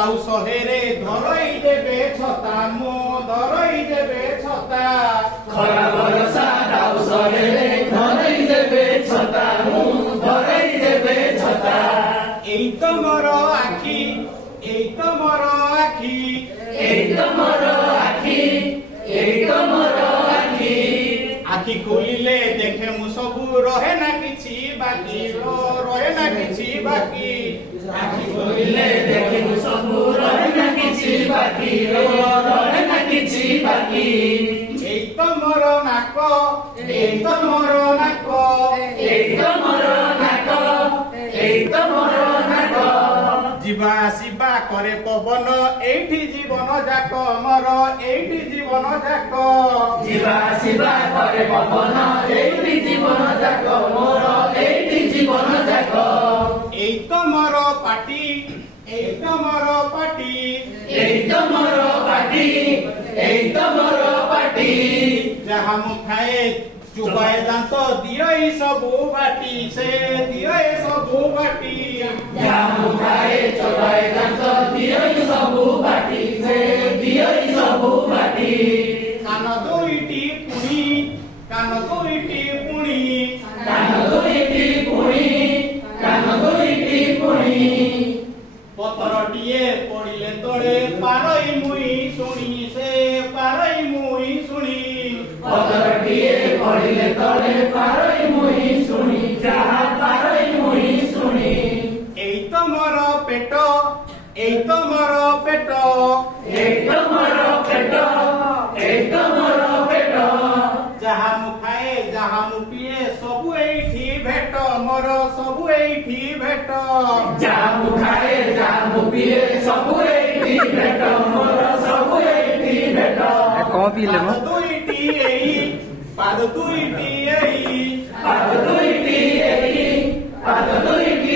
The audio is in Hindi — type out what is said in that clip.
दाउ सहेरे धरई देबे छता मो धरई देबे छता खरा बरसा दाउ सहेरे धरई देबे छता मु धरई देबे छता एई तो मोर आखी एई तो मोर आखी एई तो मोर आखी एई तो मोर आखी आखी खोलिले देखे मु सबु रहे ना किछि बाकी रहे ना किछि बाकी आखि खोलिले देखे मु सबु रहे ना किछि बाकी रहे ना किछि बाकी एई तो मोर नाको एई तो मोर नाको एई तो मोर नाको एई तो मोर नाको जीवा आसीबा करे पवन एठी जीवन जाक मोर एठी जीवन जाक जीवा आसीबा करे पवन एठी जीवन जाक मोर एठी जीवन जाक एई तो मोर पाटी एई तो मोर पाटी एई तो मोर पाटी एई तो मोर पाटी जहाँ मु खाए चुबाए दांत दियो सबु बाटी से दियो सबु बाटी जहाँ खाए चबाए दांत दियो सबु बाटी से दियो सबु बाटी कान दुईटी पुणी कान दुईटी पुणी कान दुईटी पुणी कान दुईटी पुणी पतरटिए पड़िले तले पारई मुई शुणी से पारई मुई शुणी पतरटिए पड़िले तले पारई मुई शुणी जहाँ पारई मुई शुणी एई तो मोर पेट एई तो मोर पेट एई तो मोर पेट एई तो मोर पेट जहाँ मु खाए जहाँ मु पिए सबु एठी भेट मोर सबु एठी भेट जहाँ खाए जहाँ पिए सबु एठी भेट मोर सबु एठी भेट कौन पी ले पाद दुईटी एई पाद दुईटी एई पाद दुईटी एई पाद दुईटी